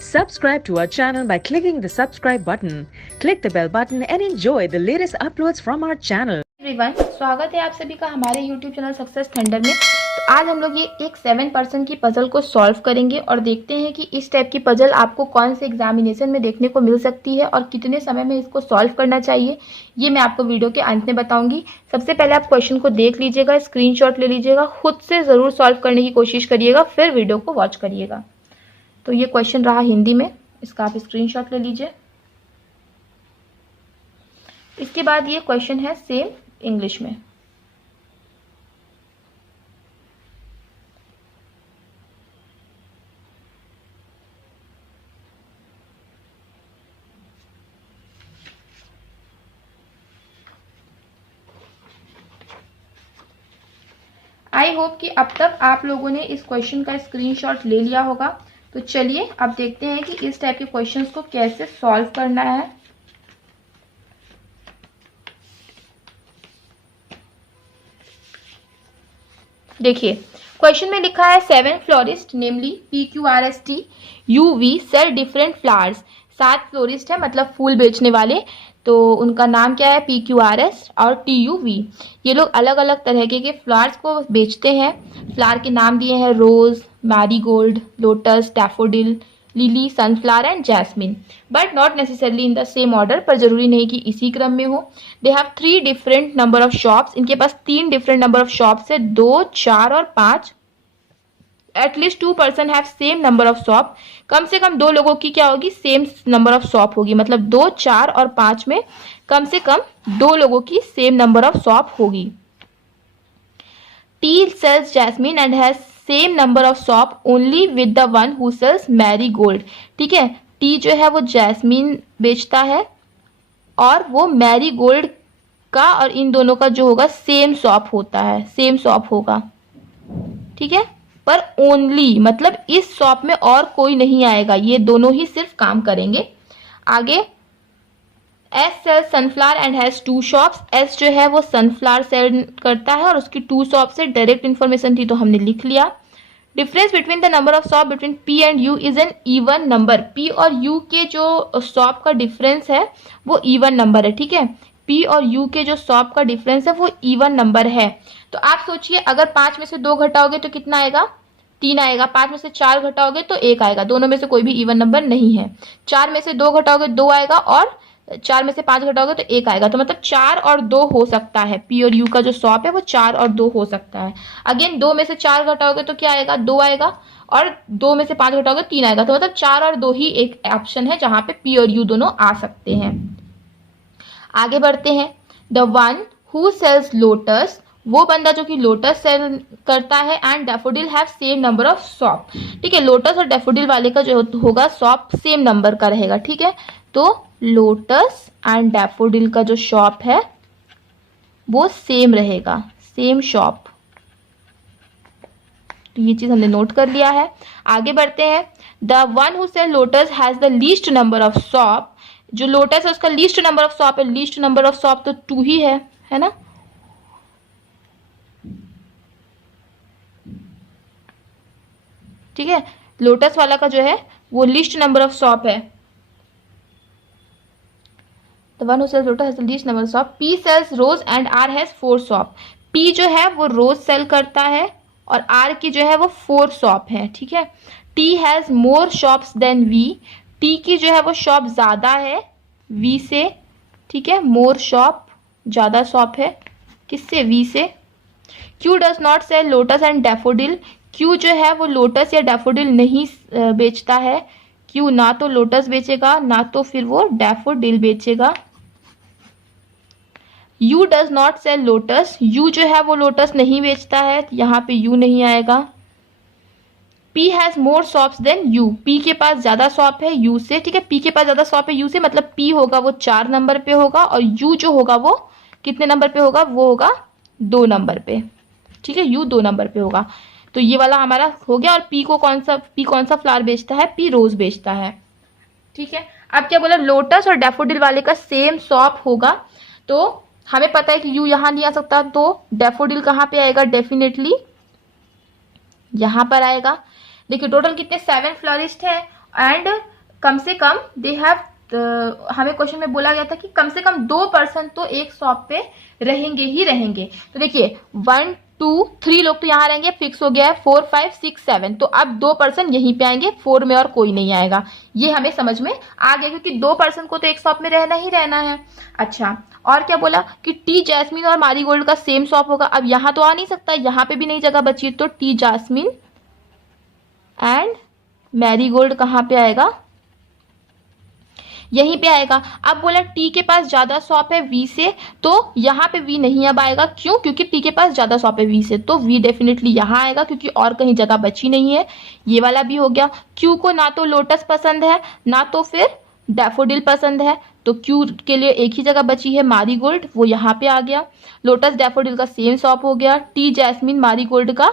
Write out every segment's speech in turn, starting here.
Subscribe to our channel by clicking the subscribe button. Click the bell button and enjoy the latest uploads from our channel. Everyone, स्वागत है आप सभी का हमारे YouTube channel success thunder में। तो आज हम लोग ये एक 7% की पजल को सॉल्व करेंगे और देखते हैं कि इस टाइप की पजल आपको कौन से एग्जामिनेशन में देखने को मिल सकती है और कितने समय में इसको सॉल्व करना चाहिए, ये मैं आपको वीडियो के अंत में बताऊंगी। सबसे पहले आप क्वेश्चन को देख लीजिएगा, स्क्रीनशॉट ले लीजिएगा, खुद से ज़रूर सॉल्व करने की कोशिश करिएगा, फिर वीडियो को वॉच करिएगा। तो ये क्वेश्चन रहा हिंदी में, इसका आप स्क्रीनशॉट ले लीजिए। इसके बाद ये क्वेश्चन है सेम इंग्लिश में। आई होप कि अब तक आप लोगों ने इस क्वेश्चन का स्क्रीनशॉट ले लिया होगा। तो चलिए अब देखते हैं कि इस टाइप के क्वेश्चंस को कैसे सॉल्व करना है। देखिए क्वेश्चन में लिखा है 7 florist namely PQRST UV sell different flowers. 7 florist है, मतलब फूल बेचने वाले, तो उनका नाम क्या है PQRS और TUV। ये लोग अलग अलग तरह के फ्लावर्स को बेचते हैं। फ्लावर के नाम दिए हैं rose, marigold, lotus, daffodil, lily, sunflower and jasmine, but not necessarily in the same order, पर जरूरी नहीं कि इसी क्रम में हो। They have 3 different number of shops. इनके पास 3 डिफरेंट नंबर ऑफ शॉप्स है, 2, 4 और 5। At least 2 person have same number of shop. कम से कम 2 लोगों की क्या होगी, सेम नंबर ऑफ शॉप होगी, मतलब 2, 4 और 5 में कम से कम 2 लोगों की सेम नंबर ऑफ शॉप होगी। T sells jasmine and has same number of shop only with the one who sells marigold. ठीक है, टी जो है वो जैस्मिन बेचता है और वो मैरीगोल्ड का और इन दोनों का जो होगा सेम शॉप होता है, सेम शॉप होगा। ठीक है, पर ओनली मतलब इस शॉप में और कोई नहीं आएगा, ये दोनों ही सिर्फ काम करेंगे। आगे S sell sunflower and has 2 shops. S जो है वो सनफ्लावर सेल करता है और उसकी 2 शॉप से डायरेक्ट इन्फॉर्मेशन थी तो हमने लिख लिया। Difference between the number of shop between P and U is an even number. P और U के जो शॉप का डिफरेंस है वो इवन नंबर है। ठीक है, P और U के जो शॉप का डिफरेंस है वो इवन नंबर है। तो आप सोचिए अगर 5 में से 2 घटाओगे तो कितना आएगा, 3 आएगा। 5 में से 4 घटाओगे तो 1 आएगा। दोनों में से कोई भी इवन नंबर नहीं है। 4 में से 2 घटाओगे 2 आएगा और 4 में से 5 घटाओगे तो 1 आएगा। तो मतलब 4 और 2 हो सकता है। P और U का जो शॉप है वो 4 और 2 हो सकता है। अगेन 2 में से 4 घटाओगे तो क्या आएगा, 2 आएगा और 2 में से 5 घटाओगे 3 आएगा। तो मतलब 4 और 2 ही एक ऑप्शन है जहां पे P और U दोनों आ सकते हैं। आगे बढ़ते हैं। The one who sells lotus, वो बंदा जो कि लोटस सेल करता है, and daffodil have same number of shop. ठीक है, लोटस और डैफोडिल वाले का जो होगा शॉप सेम नंबर का रहेगा। ठीक है, तो लोटस एंड डैफोडिल का जो शॉप है वो सेम रहेगा, सेम शॉप। तो ये चीज हमने नोट कर लिया है। आगे बढ़ते हैं। The one who sell lotus has the least number of shop. जो लोटस है उसका लीस्ट नंबर ऑफ शॉप है। लीस्ट नंबर ऑफ शॉप तो 2 ही है ना। ठीक है, लोटस वाला का जो है वो लीस्ट नंबर ऑफ शॉप है। The one who sells lotus has the least number of shop. P sells rose and R has 4 shop. P जो है वो रोज सेल करता है और R की जो है वो 4 शॉप है। ठीक है, T has more shops than V. T की जो है वो शॉप ज्यादा है V से। ठीक है, मोर शॉप, ज्यादा शॉप है किससे, V से। Q does not sell lotus and daffodil. Q जो है वो लोटस या डैफोडिल नहीं बेचता है। Q ना तो लोटस बेचेगा ना तो फिर वो डैफोडिल बेचेगा। U does not sell lotus. U जो है वो लोटस नहीं बेचता है, यहाँ पे U नहीं आएगा। P has more shops than U. P के पास ज्यादा शॉप है U से। ठीक है, P के पास ज्यादा शॉप है U से, मतलब P होगा वो 4 नंबर पे होगा और U जो होगा वो कितने नंबर पे होगा, वो होगा 2 नंबर पे। ठीक है, U 2 नंबर पे होगा। तो ये वाला हमारा हो गया। और P कौन सा फ्लावर बेचता है, P रोज बेचता है। ठीक है, अब क्या बोला, लोटस और डैफोडिल वाले का सेम शॉप होगा। तो हमें पता है कि यू यहाँ नहीं आ सकता, तो डैफोडिल कहाँ पे आएगा, डेफिनेटली यहाँ पर आएगा। देखिए टोटल कितने 7 फ्लोरिस्ट है एंड कम से कम दे हैव, हमें क्वेश्चन में बोला गया था कि कम से कम 2% तो एक शॉप पे रहेंगे ही रहेंगे। तो देखिए 1 2 3 लोग तो यहाँ रहेंगे, फिक्स हो गया है। 4 5 6 7, तो अब 2% यहीं पे आएंगे, 4 में और कोई नहीं आएगा। ये हमें समझ में आ गया क्योंकि 2% को तो एक शॉप में रहना ही रहना है। अच्छा, और क्या बोला कि टी जैस्मिन और मैरीगोल्ड का सेम शॉप होगा। अब यहाँ तो आ नहीं सकता, यहाँ पे भी नहीं जगह बची, तो टी जैस्मिन एंड मैरीगोल्ड कहाँ पे आएगा, यहीं पे आएगा। अब बोला टी के पास ज्यादा शॉप है वी से, तो यहाँ पे वी नहीं अब आएगा। क्यों? क्योंकि टी के पास ज्यादा शॉप है वी से, तो वी डेफिनेटली यहाँ आएगा क्योंकि और कहीं जगह बची नहीं है। ये वाला भी हो गया। क्यू को ना तो लोटस पसंद है ना तो फिर डैफोडिल पसंद है, तो क्यू के लिए एक ही जगह बची है मैरीगोल्ड, वो यहाँ पे आ गया। लोटस डैफोडिल का सेम शॉप हो गया, टी जैस्मिन मैरीगोल्ड का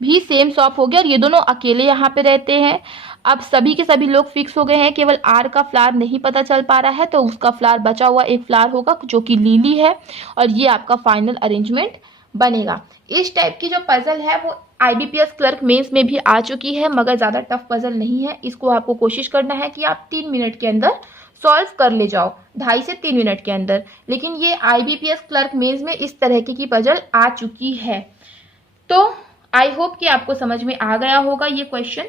भी सेम शॉप हो गया, और ये दोनों अकेले यहाँ पे रहते हैं। अब सभी के सभी लोग फिक्स हो गए हैं, केवल आर का फ्लावर नहीं पता चल पा रहा है, तो उसका फ्लावर बचा हुआ एक फ्लावर होगा जो कि लिली है, और ये आपका फाइनल अरेंजमेंट बनेगा। इस टाइप की जो पजल है वो IBPS क्लर्क मेंस में भी आ चुकी है, मगर ज़्यादा टफ पजल नहीं है। इसको आपको कोशिश करना है कि आप 3 मिनट के अंदर सॉल्व कर ले जाओ, 2.5 से 3 मिनट के अंदर। लेकिन ये IBPS क्लर्क मेंस में इस तरह की पजल आ चुकी है। तो आई होप कि आपको समझ में आ गया होगा ये क्वेश्चन।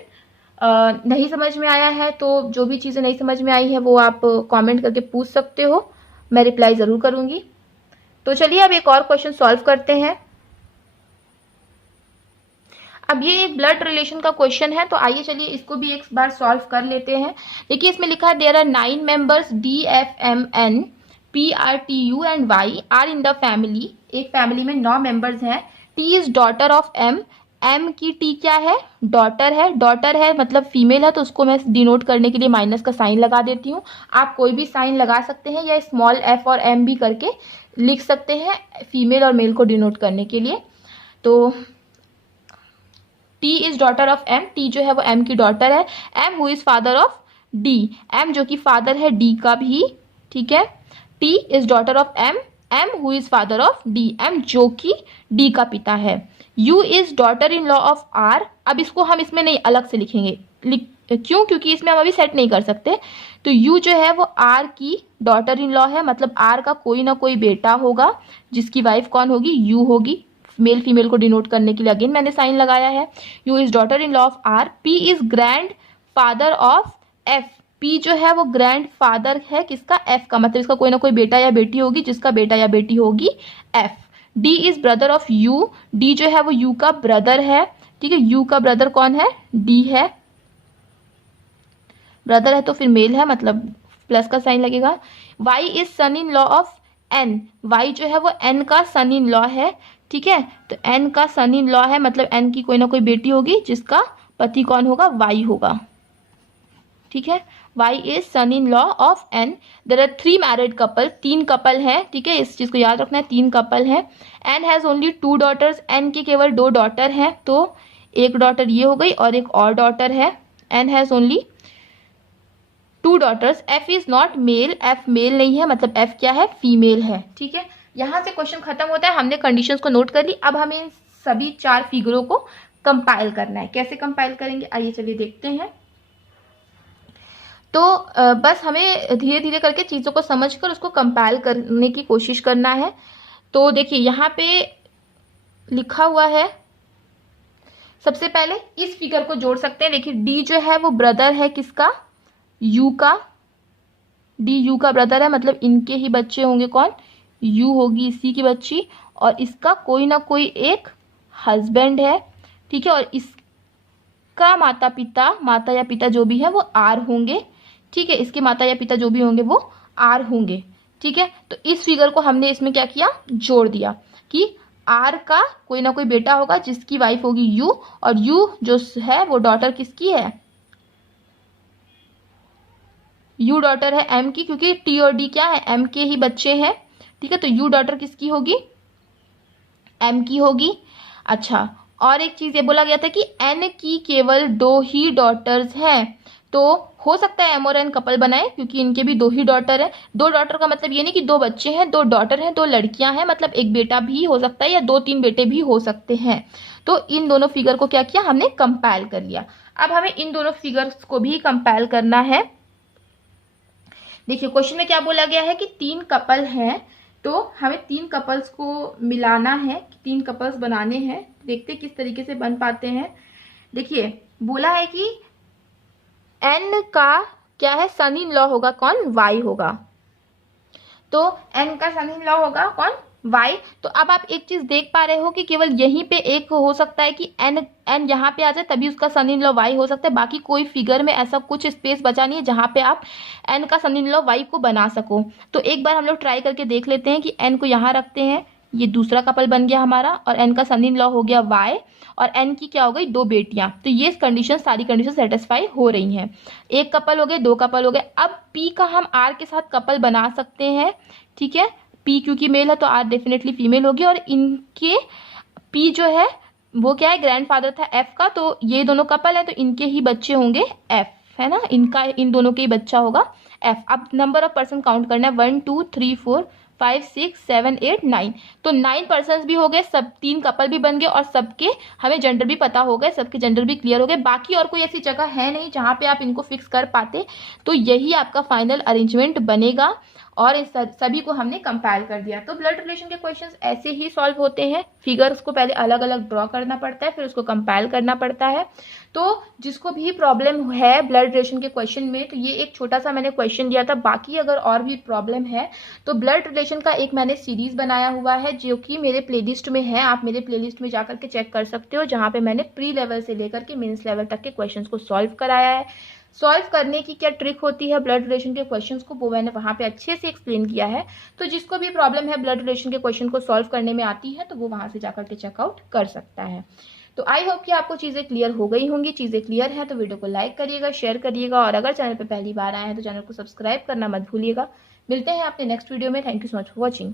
नहीं समझ में आया है तो जो भी चीज़ें नहीं समझ में आई है वो आप कमेंट करके पूछ सकते हो, मैं रिप्लाई ज़रूर करूँगी। तो चलिए अब एक और क्वेश्चन सॉल्व करते हैं। अब ये एक ब्लड रिलेशन का क्वेश्चन है, तो आइए चलिए इसको भी एक बार सॉल्व कर लेते हैं। देखिए इसमें लिखा है there are 9 members DFMN PRTU and Y are in the family. एक फैमिली में 9 मेंबर्स हैं। T is daughter of M। M की T क्या है? डॉटर है। डॉटर है मतलब फीमेल है, तो उसको मैं डिनोट करने के लिए माइनस का साइन लगा देती हूँ। आप कोई भी साइन लगा सकते हैं या स्मॉल f और m भी करके लिख सकते हैं फीमेल और मेल को डिनोट करने के लिए। तो T is daughter of M, T जो है वो M की डॉटर है। M who is father of D, M जो कि फादर है D का भी, ठीक है। T is daughter of M, M who is father of D, M जो कि D का पिता है। U is daughter in law of R। अब इसको हम इसमें नहीं अलग से लिखेंगे, क्यों? क्योंकि इसमें हम अभी सेट नहीं कर सकते। तो U जो है वो R की डॉटर इन लॉ है, मतलब R का कोई ना कोई बेटा होगा जिसकी वाइफ कौन होगी? U होगी। मेल फीमेल को डिनोट करने के लिए अगेन मैंने साइन लगाया है। U is daughter in law of R। P is grand father of F। P जो है वो ग्रैंड फादर है किसका? F का, मतलब इसका कोई ना कोई बेटा या बेटी होगी जिसका बेटा या बेटी होगी F। D is brother of U। D जो है वो U का ब्रदर है, ठीक है। U का ब्रदर कौन है? D है। ब्रदर है तो फिर मेल है, मतलब प्लस का साइन लगेगा। Y is son in law of N। Y जो है वो N का सन इन लॉ है, ठीक है। तो N का सन इन लॉ है, मतलब N की कोई ना कोई बेटी होगी जिसका पति कौन होगा? Y होगा, ठीक है। Y is son in law of N। There are 3 married couple, 3 couple हैं, ठीक है। इस चीज को याद रखना है, 3 कपल हैं। N has only 2 daughters. N की केवल 2 डॉटर हैं, तो एक डॉटर ये हो गई और एक और डॉटर है। N has only 2 daughters. F is not male, F male नहीं है, मतलब F क्या है? फीमेल है, ठीक है। यहाँ से क्वेश्चन खत्म होता है। हमने कंडीशंस को नोट कर ली। अब हमें इन सभी 4 फिगरों को कंपाइल करना है। कैसे कंपाइल करेंगे आइए चलिए देखते हैं। तो बस हमें धीरे धीरे करके चीज़ों को समझकर उसको कंपाइल करने की कोशिश करना है। तो देखिए यहाँ पे लिखा हुआ है, सबसे पहले इस फिगर को जोड़ सकते हैं। देखिए D जो है वो ब्रदर है किसका? U का। D U का ब्रदर है, मतलब इनके ही बच्चे होंगे कौन? U होगी इसी की बच्ची, और इसका कोई ना कोई एक हस्बैंड है, ठीक है। और इसका माता या पिता जो भी है वो R होंगे, ठीक है। इसके माता या पिता जो भी होंगे वो R होंगे, ठीक है। तो इस फिगर को हमने इसमें क्या किया? जोड़ दिया कि R का कोई ना कोई बेटा होगा जिसकी वाइफ होगी U, और U जो है वो डॉटर किसकी है? U डॉटर है M की, क्योंकि T और D क्या है? M के ही बच्चे हैं, ठीक है। तो U डॉटर किसकी होगी? M की होगी। अच्छा, और एक चीज ये बोला गया था कि N की केवल 2 ही डॉटर्स हैं, तो हो सकता है एम और एन कपल बनाए क्योंकि इनके भी 2 ही डॉटर है। 2 डॉटर का मतलब ये नहीं कि 2 बच्चे हैं, 2 डॉटर हैं, 2 लड़कियां हैं, मतलब एक बेटा भी हो सकता है या 2-3 बेटे भी हो सकते हैं। तो इन दोनों फिगर को क्या किया हमने, कंपाइल कर लिया। अब हमें इन दोनों फिगर्स को भी कंपाइल करना है। देखिए क्वेश्चन में क्या बोला गया है कि 3 कपल हैं, तो हमें 3 कपल्स को मिलाना है, 3 कपल्स बनाने हैं। देखते किस तरीके से बन पाते हैं। देखिए बोला है कि एन का क्या है, सन इन लॉ होगा कौन, वाई होगा। तो एन का सन इन लॉ होगा कौन, वाई। तो अब आप एक चीज देख पा रहे हो कि केवल यहीं पे एक हो सकता है कि एन यहाँ पे आ जाए तभी उसका सन इन लॉ वाई हो सकता है, बाकी कोई फिगर में ऐसा कुछ स्पेस बचा नहीं है जहां पे आप एन का सन इन लॉ वाई को बना सको। तो एक बार हम लोग ट्राई करके देख लेते हैं कि एन को यहाँ रखते हैं, ये दूसरा कपल बन गया हमारा, और एन का सन इन लॉ हो गया वाई, और एन की क्या हो गई, 2 बेटियां। तो ये कंडीशन, सारी कंडीशन सेटिस्फाई हो रही हैं। एक कपल हो गए, 2 कपल हो गए। अब पी का हम आर के साथ कपल बना सकते हैं, ठीक है। पी क्योंकि मेल है तो आर डेफिनेटली फीमेल होगी, और इनके पी जो है वो क्या है, ग्रैंडफादर था एफ का, तो ये दोनों कपल है तो इनके ही बच्चे होंगे एफ, है ना, इनका इन दोनों के ही बच्चा होगा एफ। अब नंबर ऑफ पर्सन काउंट करना है, 1 2 3 4 5 6 7 8 9। तो 9 पर्सन भी हो गए, सब 3 कपल भी बन गए, और सबके हमें जेंडर भी पता हो गए, सबके जेंडर भी क्लियर हो गए। बाकी और कोई ऐसी जगह है नहीं जहां पे आप इनको फिक्स कर पाते। तो यही आपका फाइनल अरेंजमेंट बनेगा, और इन सभी को हमने कंपाइल कर दिया। तो ब्लड रिलेशन के क्वेश्चंस ऐसे ही सॉल्व होते हैं। फिगर्स को पहले अलग अलग ड्रॉ करना पड़ता है, फिर उसको कंपाइल करना पड़ता है। तो जिसको भी प्रॉब्लम है ब्लड रिलेशन के क्वेश्चन में, तो ये एक छोटा सा मैंने क्वेश्चन दिया था। बाकी अगर और भी प्रॉब्लम है तो ब्लड रिलेशन का एक मैंने सीरीज बनाया हुआ है जो कि मेरे प्लेलिस्ट में है, आप मेरे प्लेलिस्ट में जाकर के चेक कर सकते हो, जहां पे मैंने प्री लेवल से लेकर के मेंस लेवल तक के क्वेश्चंस को सॉल्व कराया है। सॉल्व करने की क्या ट्रिक होती है ब्लड रिलेशन के क्वेश्चंस को, वो मैंने वहां पे अच्छे से एक्सप्लेन किया है। तो जिसको भी प्रॉब्लम है ब्लड रिलेशन के क्वेश्चन को सॉल्व करने में आती है, तो वो वहां से जाकर के चेकआउट कर सकता है। तो आई होप कि आपको चीजें क्लियर हो गई होंगी। चीजें क्लियर है तो वीडियो को लाइक करिएगा, शेयर करिएगा, और अगर चैनल पर पहली बार आए हैं तो चैनल को सब्सक्राइब करना मत भूलिएगा। मिलते हैं आपके नेक्स्ट वीडियो में। Thank you so much for watching.